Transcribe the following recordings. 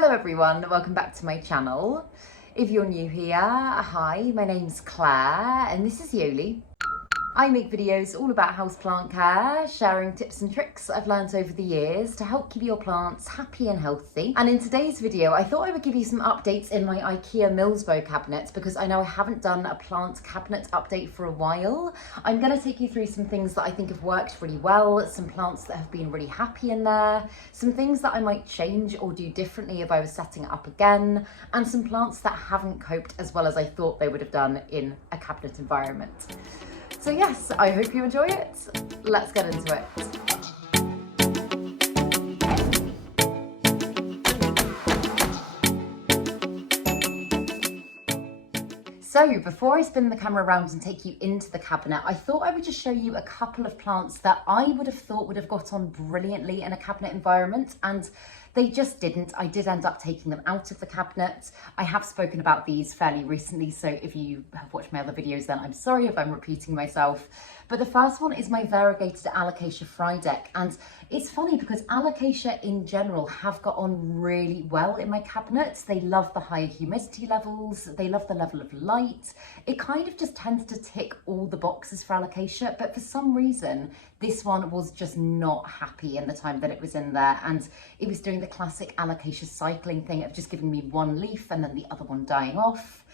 Hello everyone, welcome back to my channel. If you're new here, hi, my name's Claire and this is Joli. I make videos all about houseplant care, sharing tips and tricks I've learned over the years to help keep your plants happy and healthy. And in today's video, I thought I would give you some updates in my Ikea milsbo cabinet because I know I haven't done a plant cabinet update for a while. I'm going to take you through some things that I think have worked really well, some plants that have been really happy in there, some things that I might change or do differently if I was setting it up again, and some plants that haven't coped as well as I thought they would have done in a cabinet environment. So yes, I hope you enjoy it. Let's get into it. So before I spin the camera around and take you into the cabinet, I thought I would just show you a couple of plants that I would have thought would have got on brilliantly in a cabinet environment, and they just didn't. I did end up taking them out of the cabinet. I have spoken about these fairly recently, so if you have watched my other videos, then I'm sorry if I'm repeating myself. But the first one is my variegated Alocasia Frydek, and it's funny because Alocasia in general have got on really well in my cabinet. They love the higher humidity levels, they love the level of light. It kind of just tends to tick all the boxes for Alocasia, but for some reason, this one was just not happy in the time that it was in there, and it was doing the classic Alocasia cycling thing of just giving me one leaf and then the other one dying off.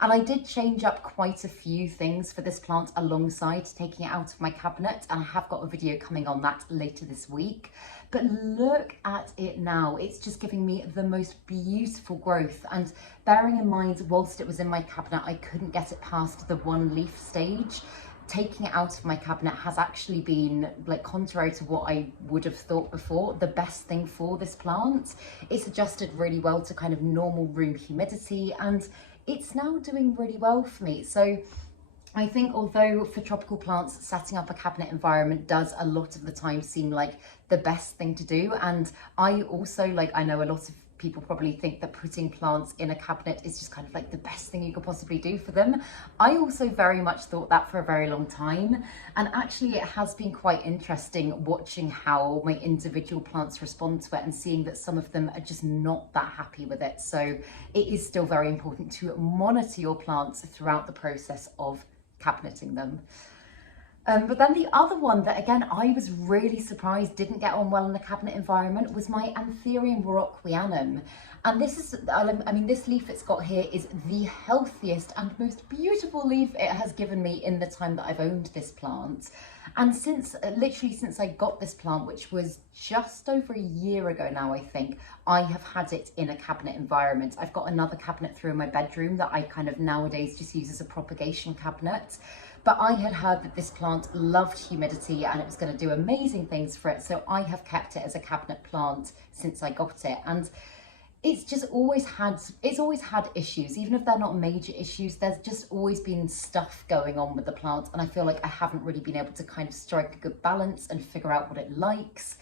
And I did change up quite a few things for this plant alongside taking it out of my cabinet, and I have got a video coming on that later this week. But look at it now, it's just giving me the most beautiful growth. And bearing in mind, whilst it was in my cabinet, I couldn't get it past the one leaf stage. Taking it out of my cabinet has actually been, like, contrary to what I would have thought before, the best thing for this plant. It's adjusted really well to kind of normal room humidity, and it's now doing really well for me. So I think although for tropical plants, setting up a cabinet environment does a lot of the time seem like the best thing to do. And I also, I know a lot of people probably think that putting plants in a cabinet is just kind of like the best thing you could possibly do for them. I also very much thought that for a very long time. And actually it has been quite interesting watching how my individual plants respond to it and seeing that some of them are just not that happy with it. So it is still very important to monitor your plants throughout the process of cabineting them. But then the other one that, again, I was really surprised didn't get on well in the cabinet environment was my Anthurium warocqueanum. And this is, I mean, this leaf it's got here is the healthiest and most beautiful leaf it has given me in the time that I've owned this plant. And since, literally since I got this plant, which was just over a year ago now, I think, I have had it in a cabinet environment. I've got another cabinet through in my bedroom that I kind of nowadays just use as a propagation cabinet. But I had heard that this plant loved humidity and it was going to do amazing things for it. So I have kept it as a cabinet plant since I got it. And it's just always had issues. Even if they're not major issues, there's just always been stuff going on with the plant. And I feel like I haven't really been able to kind of strike a good balance and figure out what it likes.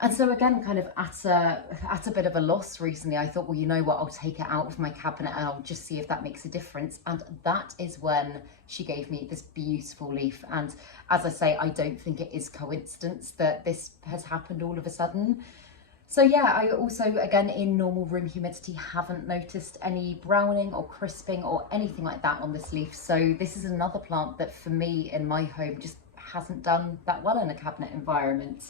And so again, kind of at a bit of a loss recently, I thought, well, you know what, I'll take it out of my cabinet and I'll just see if that makes a difference. And that is when she gave me this beautiful leaf. And as I say, I don't think it is coincidence that this has happened all of a sudden. So yeah, I also, again, in normal room humidity, haven't noticed any browning or crisping or anything like that on this leaf. So this is another plant that for me in my home just hasn't done that well in a cabinet environment.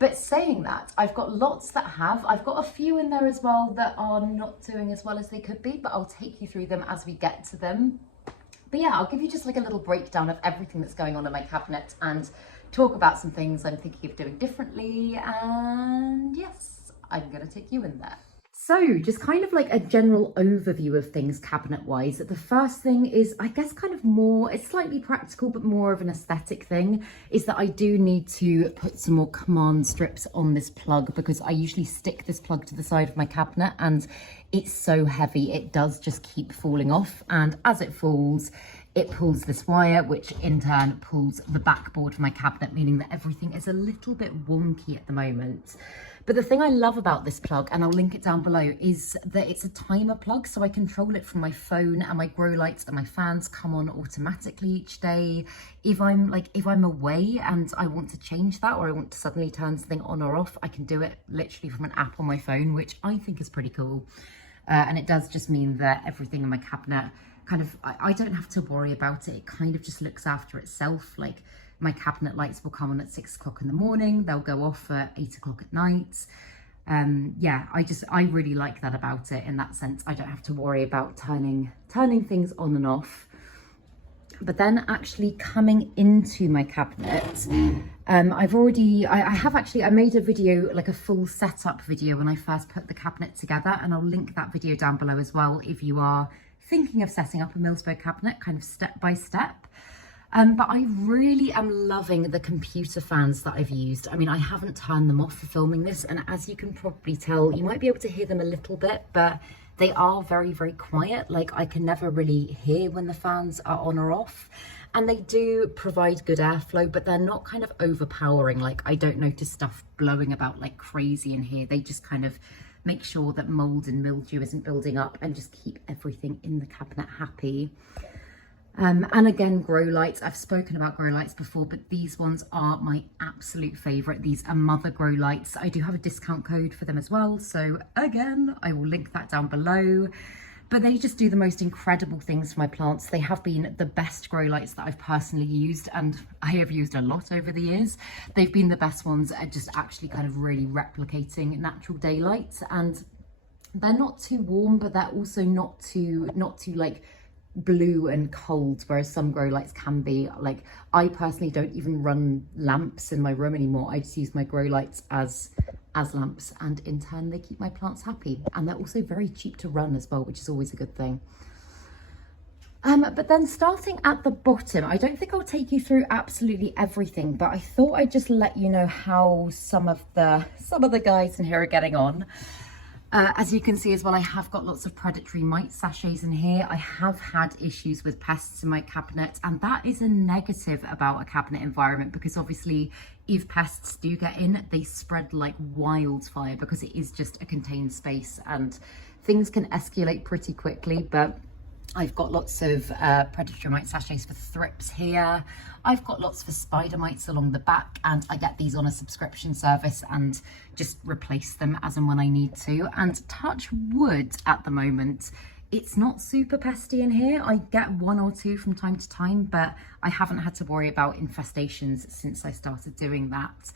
But saying that, I've got lots that have. I've got a few in there as well that are not doing as well as they could be, but I'll take you through them as we get to them. But yeah, I'll give you just like a little breakdown of everything that's going on in my cabinet and talk about some things I'm thinking of doing differently. And yes, I'm going to take you in there. So just kind of like a general overview of things cabinet wise. The first thing is, I guess, kind of more, it's slightly practical, but more of an aesthetic thing, is that I do need to put some more command strips on this plug because I usually stick this plug to the side of my cabinet and it's so heavy, it does just keep falling off. And as it falls, it pulls this wire, which in turn pulls the backboard of my cabinet, meaning that everything is a little bit wonky at the moment. But the thing I love about this plug, and I'll link it down below, is that it's a timer plug, so I control it from my phone, and my grow lights and my fans come on automatically each day. If I'm away and I want to change that, or I want to suddenly turn something on or off, I can do it literally from an app on my phone, which I think is pretty cool. And it does just mean that everything in my cabinet kind of, I don't have to worry about it. It kind of just looks after itself. Like, my cabinet lights will come on at 6 o'clock in the morning. They'll go off at 8 o'clock at night. Yeah, I really like that about it in that sense. I don't have to worry about turning things on and off. But then actually coming into my cabinet, I made a video, like a full setup video when I first put the cabinet together, and I'll link that video down below as well if you are thinking of setting up a milsbo cabinet kind of step by step. But I really am loving the computer fans that I've used. I mean, I haven't turned them off for filming this, and as you can probably tell, you might be able to hear them a little bit, but they are very, very quiet. Like, I can never really hear when the fans are on or off. And they do provide good airflow, but they're not kind of overpowering. Like, I don't notice stuff blowing about like crazy in here. They just kind of make sure that mold and mildew isn't building up and just keep everything in the cabinet happy. And again, grow lights. I've spoken about grow lights before, but these ones are my absolute favorite. These are Mother grow lights. I do have a discount code for them as well. So again, I will link that down below. But they just do the most incredible things for my plants. They have been the best grow lights that I've personally used, and I have used a lot over the years. They've been the best ones at just actually kind of really replicating natural daylight. And they're not too warm, but they're also not too like blue and cold, whereas some grow lights can be. Like, I personally don't even run lamps in my room anymore. I just use my grow lights as lamps, and in turn they keep my plants happy, and they're also very cheap to run as well, which is always a good thing. But then starting at the bottom, I don't think I'll take you through absolutely everything, but I thought I'd just let you know how some of the guys in here are getting on. As you can see as well, I have got lots of predatory mite sachets in here. I have had issues with pests in my cabinet, and that is a negative about a cabinet environment, because obviously if pests do get in, they spread like wildfire, because it is just a contained space and things can escalate pretty quickly. But I've got lots of predatory mite sachets for thrips here. I've got lots for spider mites along the back, and I get these on a subscription service and just replace them as and when I need to. And touch wood, at the moment, it's not super pesty in here. I get 1 or 2 from time to time, but I haven't had to worry about infestations since I started doing that.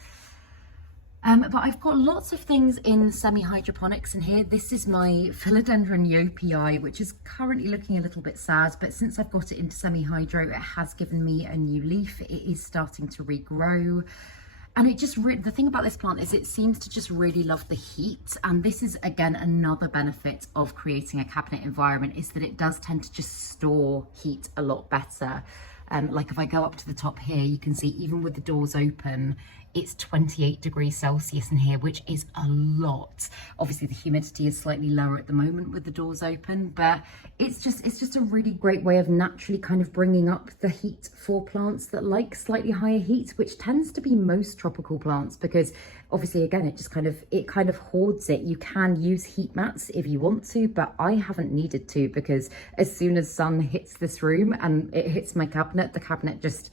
But I've got lots of things in semi-hydroponics in here. This is my philodendron Yopi, which is currently looking a little bit sad, but since I've got it into semi-hydro, it has given me a new leaf. It is starting to regrow. And it just, the thing about this plant is it seems to just really love the heat. And this is, again, another benefit of creating a cabinet environment, is that it does tend to just store heat a lot better. Like if I go up to the top here, you can see even with the doors open, it's 28 degrees Celsius in here, which is a lot. Obviously the humidity is slightly lower at the moment with the doors open, but it's just a really great way of naturally kind of bringing up the heat for plants that like slightly higher heat, which tends to be most tropical plants, because obviously again, it kind of hoards it. You can use heat mats if you want to, but I haven't needed to, because as soon as sun hits this room and it hits my cabinet, the cabinet just,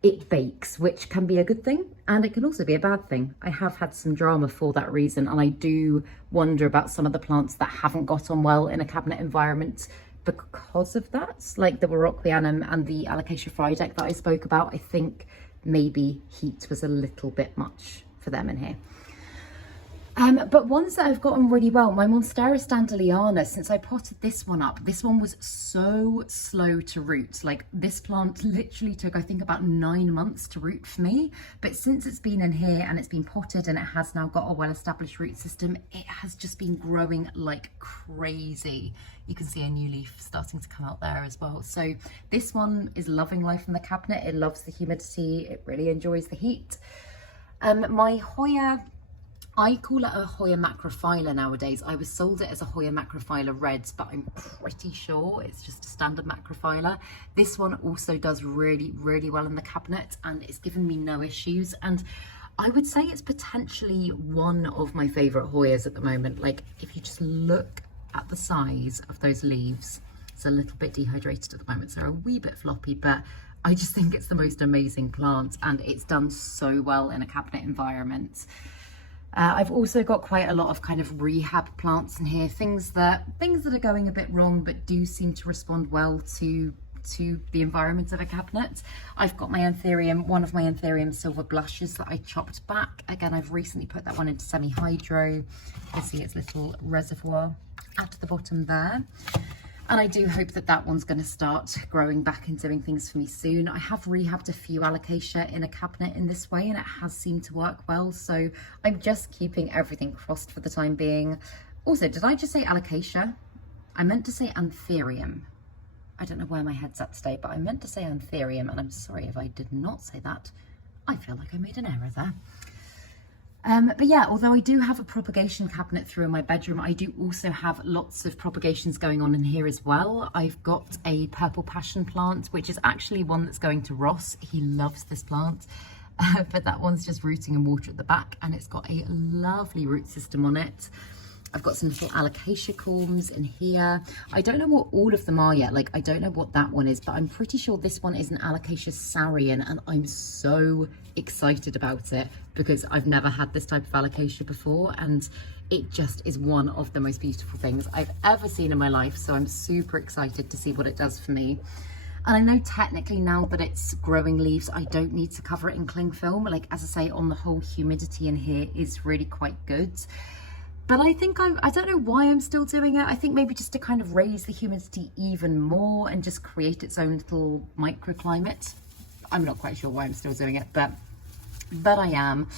it bakes, which can be a good thing, and it can also be a bad thing. I have had some drama for that reason, and I do wonder about some of the plants that haven't got on well in a cabinet environment because of that, like the Warocleanum and the Alocasia Frydek that I spoke about. I think maybe heat was a little bit much for them in here. But ones that I've gotten really well, my Monstera standeliana, since I potted this one up, this one was so slow to root. Like, this plant literally took, I think, about 9 months to root for me. But since it's been in here and it's been potted and it has now got a well-established root system, it has just been growing like crazy. You can see a new leaf starting to come out there as well. So this one is loving life in the cabinet. It loves the humidity. It really enjoys the heat. My Hoya, I call it a Hoya macrophylla nowadays. I was sold it as a Hoya macrophylla reds, but I'm pretty sure it's just a standard macrophylla. This one also does really, really well in the cabinet, and it's given me no issues. And I would say it's potentially one of my favourite Hoyas at the moment. Like, if you just look at the size of those leaves, it's a little bit dehydrated at the moment, so a wee bit floppy, but I just think it's the most amazing plant, and it's done so well in a cabinet environment. I've also got quite a lot of kind of rehab plants in here, things that are going a bit wrong but do seem to respond well to the environment of a cabinet. I've got my anthurium, one of my anthurium silver blushes that I chopped back. Again, I've recently put that one into semi-hydro. You can see its little reservoir at the bottom there. And I do hope that that one's going to start growing back and doing things for me soon. I have rehabbed a few alocasia in a cabinet in this way, and it has seemed to work well. So I'm just keeping everything crossed for the time being. Also, did I just say alocasia? I meant to say anthurium. I don't know where my head's at today, but I meant to say anthurium, and I'm sorry if I did not say that. I feel like I made an error there. But yeah, although I do have a propagation cabinet through in my bedroom, I do also have lots of propagations going on in here as well. I've got a purple passion plant, which is actually one that's going to Ross. He loves this plant, but that one's just rooting in water at the back, and it's got a lovely root system on it. I've got some little alocasia culms in here. I don't know what all of them are yet. Like, I don't know what that one is, but I'm pretty sure this one is an alocasia saurian, and I'm so excited about it because I've never had this type of alocasia before, and it just is one of the most beautiful things I've ever seen in my life. So I'm super excited to see what it does for me. And I know technically now that it's growing leaves, I don't need to cover it in cling film. Like, as I say, on the whole, humidity in here is really quite good. But I think I don't know why I'm still doing it. I think maybe just to kind of raise the humidity even more and just create its own little microclimate. I'm not quite sure why I'm still doing it, but I am.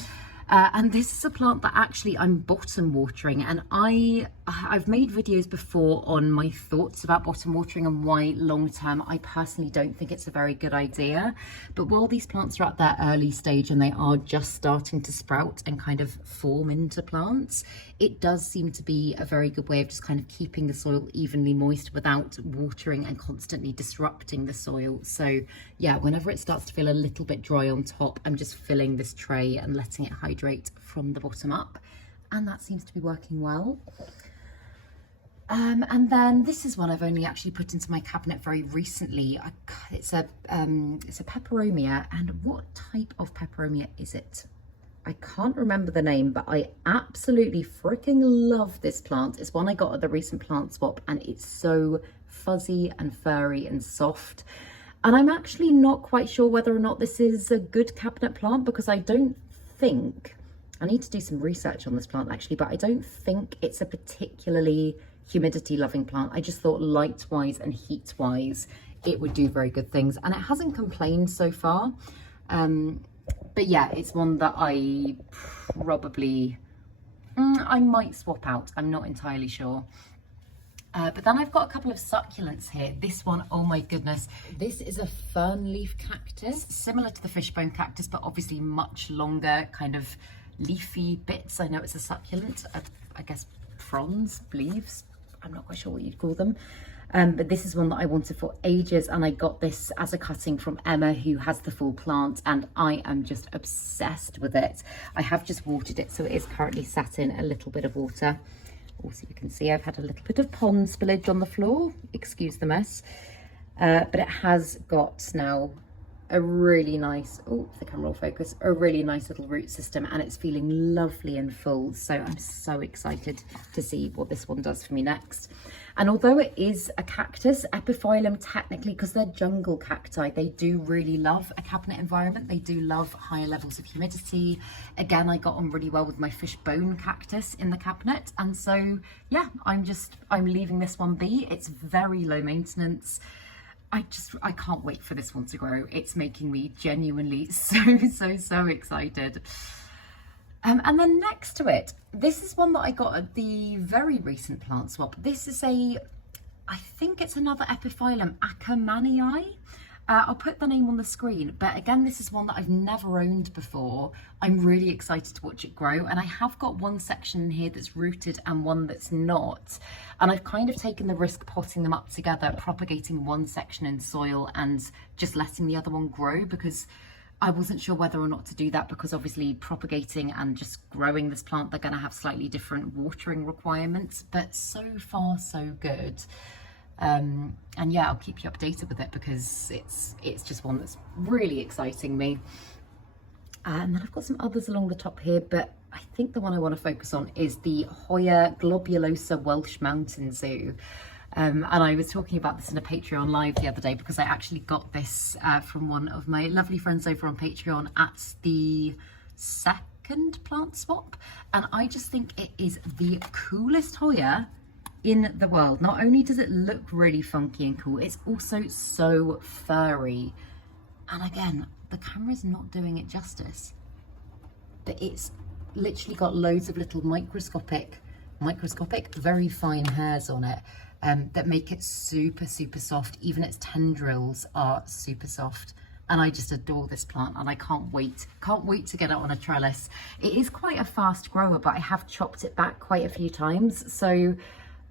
And this is a plant that actually I'm bottom watering, and I've made videos before on my thoughts about bottom watering and why long term I personally don't think it's a very good idea. But while these plants are at their early stage and they are just starting to sprout and kind of form into plants, it does seem to be a very good way of just kind of keeping the soil evenly moist without watering and constantly disrupting the soil. So yeah, whenever it starts to feel a little bit dry on top, I'm just filling this tray and letting it hydrate from the bottom up, and that seems to be working well. And then this is one I've only actually put into my cabinet very recently. It's a peperomia, and what type of peperomia is it? I can't remember the name, but I absolutely freaking love this plant. It's one I got at the recent plant swap, and it's so fuzzy and furry and soft. And I'm actually not quite sure whether or not this is a good cabinet plant, because I don't think, I need to do some research on this plant actually, but I don't think it's a particularly humidity loving plant. I just thought light wise and heat wise it would do very good things, and it hasn't complained so far. But yeah, it's one that I probably I might swap out. I'm not entirely sure. But then I've got a couple of succulents here. This one, oh my goodness, this is a fern leaf cactus, similar to the fishbone cactus, but obviously much longer, kind of leafy bits. I know it's a succulent, I guess fronds, leaves, I'm not quite sure what you'd call them. But this is one that I wanted for ages, and I got this as a cutting from Emma, who has the full plant, and I am just obsessed with it. I have just watered it, so it is currently sat in a little bit of water. Also, you can see I've had a little bit of pond spillage on the floor, excuse the mess, but it has got now a really nice, oh, the camera will focus, a really nice little root system, and it's feeling lovely and full. So I'm so excited to see what this one does for me next. And although it is a cactus, epiphyllum technically, because they're jungle cacti, they do really love a cabinet environment. They do love higher levels of humidity. Again, I got on really well with my fishbone cactus in the cabinet. And so, yeah, I'm leaving this one be. It's very low maintenance. I can't wait for this one to grow. It's making me genuinely so excited. And then next to it, this is one that I got at the very recent plant swap. This is I think it's another epiphyllum, Ackermanii. I'll put the name on the screen, but again, this is one that I've never owned before. I'm really excited to watch it grow, and I have got one section in here that's rooted and one that's not. And I've kind of taken the risk potting them up together, propagating one section in soil and just letting the other one grow, because I wasn't sure whether or not to do that because obviously propagating and just growing this plant, they're going to have slightly different watering requirements, but so far so good. And yeah, I'll keep you updated with it because it's just one that's really exciting me. And then I've got some others along the top here, but I think the one I want to focus on is the Hoya globulosa Welsh mountain zoo. And I was talking about this in a Patreon live the other day because I actually got this from one of my lovely friends over on Patreon at the second plant swap. And I just think it is the coolest Hoya in the world. Not only does it look really funky and cool, it's also so furry. And again, the camera's not doing it justice, but it's literally got loads of little microscopic, very fine hairs on it. That make it super soft. Even its tendrils are super soft, and I just adore this plant and I can't wait to get it on a trellis. It is quite a fast grower, but I have chopped it back quite a few times, so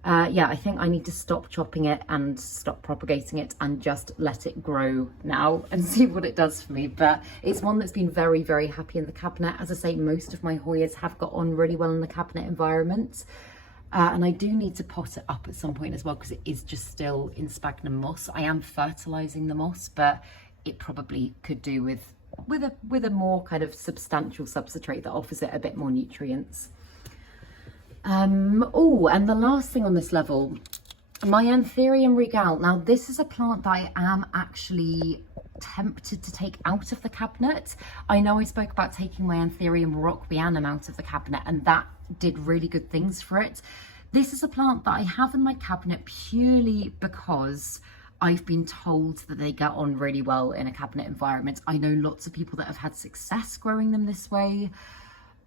yeah, I think I need to stop chopping it and stop propagating it and just let it grow now and see what it does for me. But it's one that's been very happy in the cabinet. As I say, most of my Hoyas have got on really well in the cabinet environment. And I do need to pot it up at some point as well because it is just still in sphagnum moss. I am fertilising the moss, but it probably could do with a more kind of substantial substrate that offers it a bit more nutrients. Oh, and the last thing on this level, my Anthurium Regal. Now this is a plant that I am actually tempted to take out of the cabinet. I know I spoke about taking my Anthurium Rockbianum out of the cabinet, and that did really good things for it. This is a plant that I have in my cabinet purely because I've been told that they get on really well in a cabinet environment. I know lots of people that have had success growing them this way,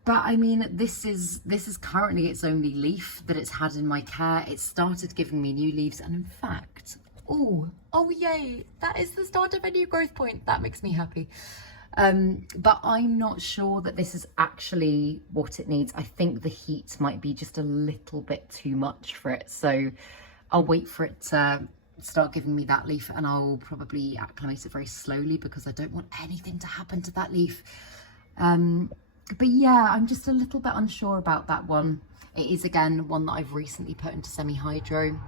but I mean, this is currently its only leaf that it's had in my care. It started giving me new leaves, and in fact, oh yay, that is the start of a new growth point. That makes me happy. But I'm not sure that this is actually what it needs. I think the heat might be just a little bit too much for it. So I'll wait for it to start giving me that leaf, and I'll probably acclimate it very slowly because I don't want anything to happen to that leaf. But yeah, I'm just a little bit unsure about that one. It is again one that I've recently put into semi-hydro.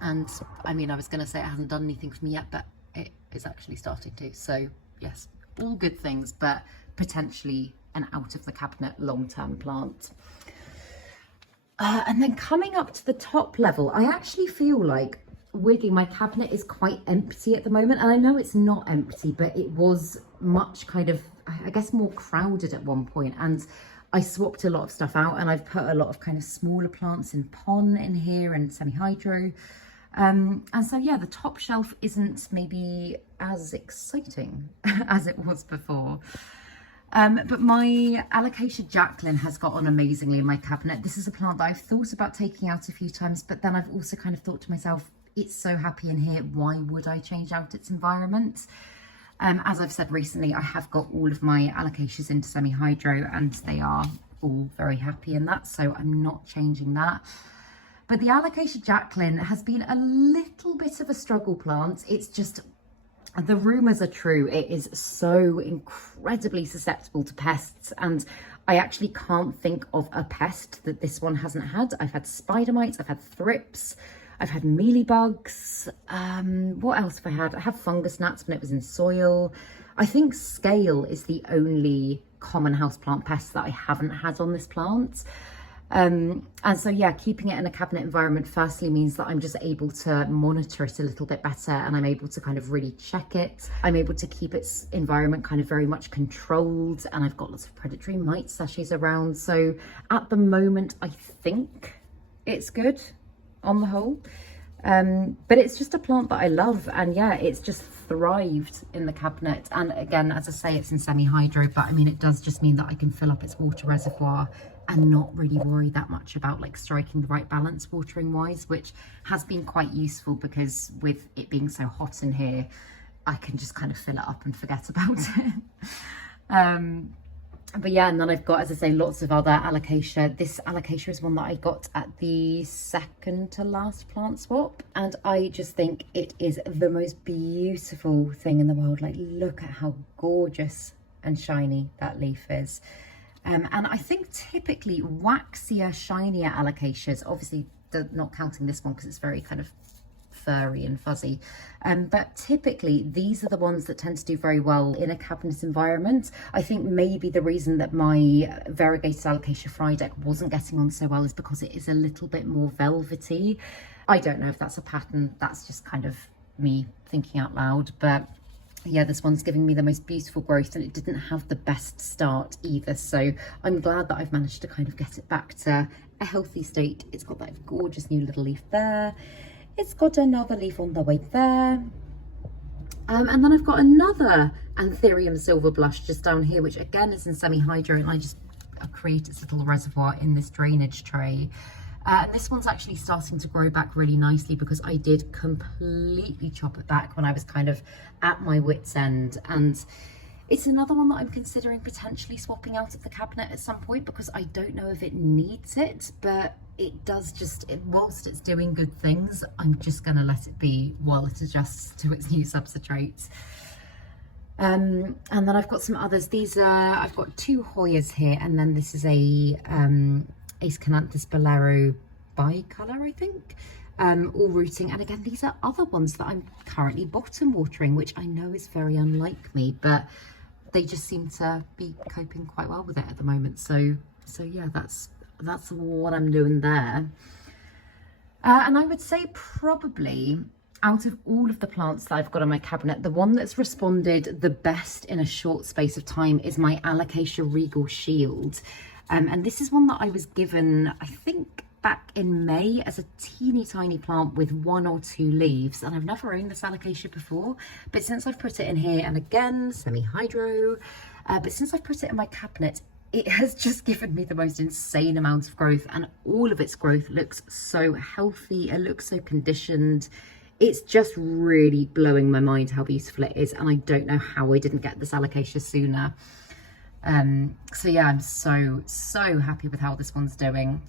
And I mean, I was going to say it hasn't done anything for me yet, but it is actually starting to. So yes, all good things, but potentially an out of the cabinet long-term plant. And then coming up to the top level, I actually feel like, weirdly, my cabinet is quite empty at the moment. And I know it's not empty, but it was much kind of, I guess, more crowded at one point. And I swapped a lot of stuff out, and I've put a lot of kind of smaller plants in pon in here and semi-hydro. And so yeah, the top shelf isn't maybe as exciting as it was before. But my Alocasia Jacqueline has got on amazingly in my cabinet. This is a plant that I've thought about taking out a few times, but then I've also kind of thought to myself, it's so happy in here, why would I change out its environment? As I've said recently, I have got all of my Alocasias into semi-hydro, and they are all very happy in that, so I'm not changing that. But the Alocasia Jacqueline has been a little bit of a struggle plant. It's just, the rumours are true. It is so incredibly susceptible to pests, and I actually can't think of a pest that this one hasn't had. I've had spider mites, I've had thrips, I've had mealybugs. What else have I had? I have fungus gnats when it was in soil. I think scale is the only common houseplant pest that I haven't had on this plant. And so yeah, keeping it in a cabinet environment firstly means that I'm just able to monitor it a little bit better, and I'm able to kind of really check it. I'm able to keep its environment kind of very much controlled, and I've got lots of predatory mite sachets around. So at the moment, I think it's good on the whole. But it's just a plant that I love, and yeah, it's just thrived in the cabinet. And again, as I say, it's in semi-hydro, but I mean, it does just mean that I can fill up its water reservoir and not really worry that much about like striking the right balance watering wise, which has been quite useful because with it being so hot in here, I can just kind of fill it up and forget about it. But yeah, and then I've got, as I say, lots of other Alocasia. This Alocasia is one that I got at the second to last plant swap, and I just think it is the most beautiful thing in the world. Like, look at how gorgeous and shiny that leaf is. And I think typically waxier, shinier alocasias, obviously not counting this one because it's very kind of furry and fuzzy, but typically these are the ones that tend to do very well in a cabinet environment. I think maybe the reason that my variegated alocasia Frydek wasn't getting on so well is because it is a little bit more velvety. I don't know if that's a pattern, that's just kind of me thinking out loud, but yeah, this one's giving me the most beautiful growth, and it didn't have the best start either, so I'm glad that I've managed to kind of get it back to a healthy state. It's got that gorgeous new little leaf there. It's got another leaf on the way there. And then I've got another Anthurium Silver Blush just down here, which again is in semi-hydro, and I create its little reservoir in this drainage tray. And this one's actually starting to grow back really nicely because I did completely chop it back when I was kind of at my wit's end. And it's another one that I'm considering potentially swapping out of the cabinet at some point because I don't know if it needs it, but it does whilst it's doing good things, I'm just going to let it be while it adjusts to its new substrate. And then I've got some others. These are, I've got 2 Hoyas here, and then this is a Acanthus Bolero bicolor, I think, all rooting. And again, these are other ones that I'm currently bottom watering, which I know is very unlike me, but they just seem to be coping quite well with it at the moment. So yeah, that's what I'm doing there. And I would say probably out of all of the plants that I've got in my cabinet, the one that's responded the best in a short space of time is my Alocasia Regal Shield. And this is one that I was given, I think, back in May as a teeny tiny plant with 1 or 2 leaves. And I've never owned this Alocasia before, but since I've put it in here, and again, semi-hydro, but since I've put it in my cabinet, it has just given me the most insane amount of growth, and all of its growth looks so healthy. It looks so conditioned. It's just really blowing my mind how beautiful it is, and I don't know how I didn't get this Alocasia sooner. So yeah, I'm so happy with how this one's doing,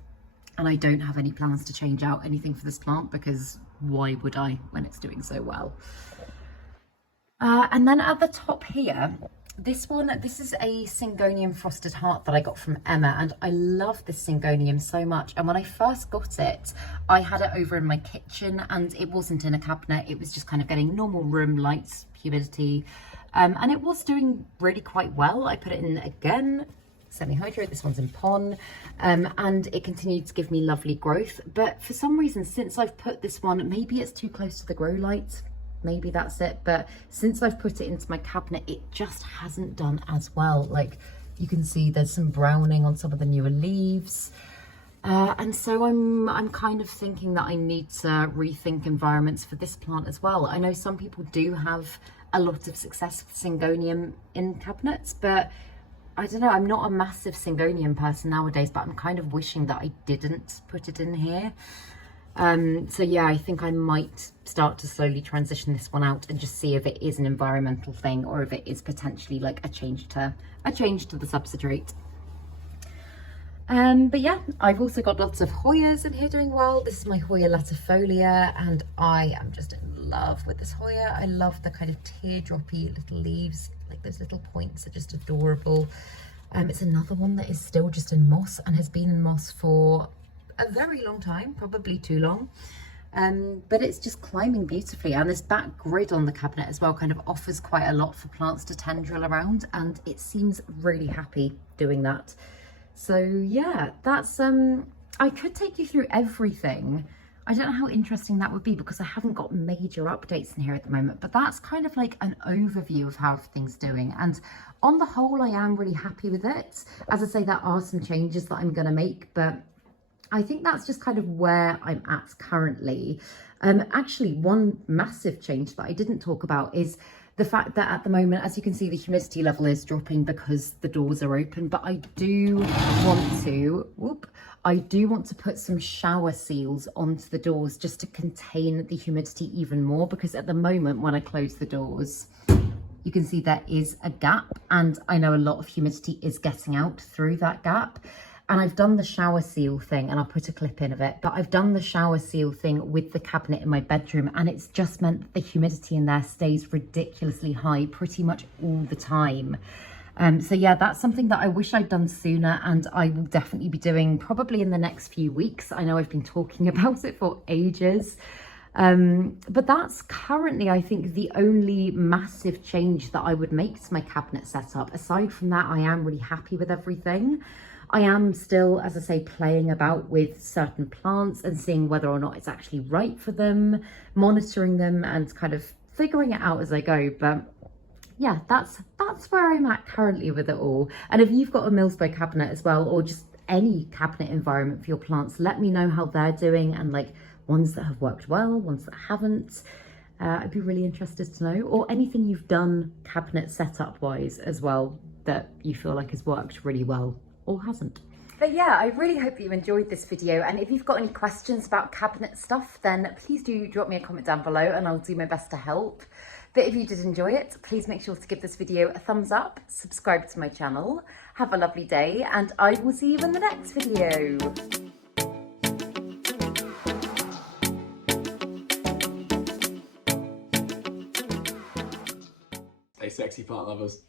and I don't have any plans to change out anything for this plant because why would I when it's doing so well? And then at the top here, this is a Syngonium Frosted Heart that I got from Emma, and I love this Syngonium so much. And when I first got it, I had it over in my kitchen, and it wasn't in a cabinet. It was just kind of getting normal room lights, humidity, and it was doing really quite well. I put it in again, semi-hydro, this one's in pon, and it continued to give me lovely growth. But for some reason, since I've put this one, maybe it's too close to the grow light, maybe that's it, but since I've put it into my cabinet, it just hasn't done as well. Like you can see there's some browning on some of the newer leaves, and so I'm kind of thinking that I need to rethink environments for this plant as well. I know some people do have a lot of success with Syngonium in cabinets, but I don't know, I'm not a massive Syngonium person nowadays, but I'm kind of wishing that I didn't put it in here. So yeah, I think I might start to slowly transition this one out and just see if it is an environmental thing or if it is potentially like a change to the substrate. But yeah, I've also got lots of Hoyas in here doing well. This is my Hoya latifolia, and I am just in love with this Hoya. I love the kind of teardroppy little leaves, like those little points are just adorable. It's another one that is still just in moss and has been in moss for a very long time, probably too long, but it's just climbing beautifully. And this back grid on the cabinet as well kind of offers quite a lot for plants to tendril around, and it seems really happy doing that. So yeah, that's I could take you through everything. I don't know how interesting that would be because I haven't got major updates in here at the moment, but that's kind of like an overview of how everything's doing. And on the whole, I am really happy with it. As I say, there are some changes that I'm going to make, but I think that's just kind of where I'm at currently. Actually, one massive change that I didn't talk about is the fact that at the moment, as you can see, the humidity level is dropping because the doors are open, but I do want to put some shower seals onto the doors just to contain the humidity even more, because at the moment when I close the doors, you can see there is a gap, and I know a lot of humidity is getting out through that gap. And I've done the shower seal thing, and I'll put a clip in of it, but I've done the shower seal thing with the cabinet in my bedroom, and it's just meant that the humidity in there stays ridiculously high pretty much all the time. So yeah, that's something that I wish I'd done sooner, and I will definitely be doing probably in the next few weeks. I know I've been talking about it for ages. But that's currently, I think, the only massive change that I would make to my cabinet setup. Aside from that, I am really happy with everything. I am still, as I say, playing about with certain plants and seeing whether or not it's actually right for them, monitoring them and kind of figuring it out as I go. But yeah, that's where I'm at currently with it all. And if you've got a milsbo cabinet as well, or just any cabinet environment for your plants, let me know how they're doing, and like ones that have worked well, ones that haven't. I'd be really interested to know, or anything you've done cabinet setup wise as well that you feel like has worked really well or hasn't. But yeah, I really hope that you enjoyed this video, and if you've got any questions about cabinet stuff, then please do drop me a comment down below and I'll do my best to help. But if you did enjoy it, please make sure to give this video a thumbs up, subscribe to my channel, have a lovely day, and I will see you in the next video. Stay sexy, plant lovers.